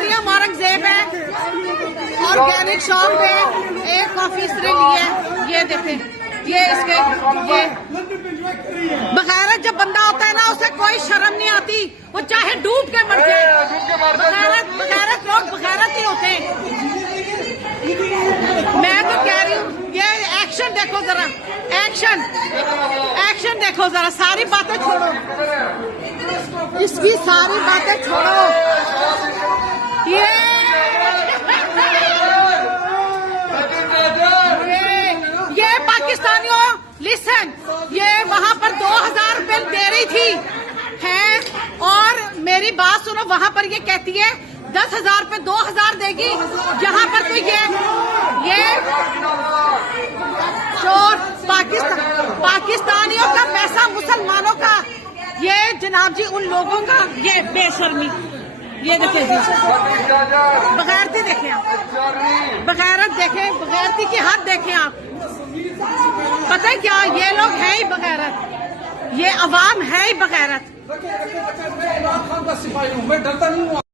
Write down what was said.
सारियां औरंगजेब है। Organic shop पे एक कॉफी इसने ली है, ये देखें, ये इसके ये बगैरत जब बंदा होता है ना उसे कोई शर्म नहीं आती, वो चाहे डूब के मर जाए। बगैरत लोग बगैरत ही होते हैं। मैं तो कह रही हूँ ये एक्शन देखो जरा, एक्शन देखो जरा, सारी बातें छोड़ो, इसकी सारी बातें छोड़ो। ये पाकिस्तानियों लिसन, ये वहां पर 2000 रुपए दे रही थी है, और मेरी बात सुनो, वहां पर ये कहती है 10,000 पे 2,000 देगी, यहाँ पर तो ये चोर पाकिस्तानियों का पैसा मुसलमानों का, ये जनाब जी उन लोगों का, ये बेशर्मी, ये देखें जी, बगैरती देखें आप, बगैरत देखें, बगैरती की हद देखें आप। पता है क्या, ये लोग हैं ही बगैरत, ये अवाम है ही बगैरत। मैं डरता नहीं हूँ।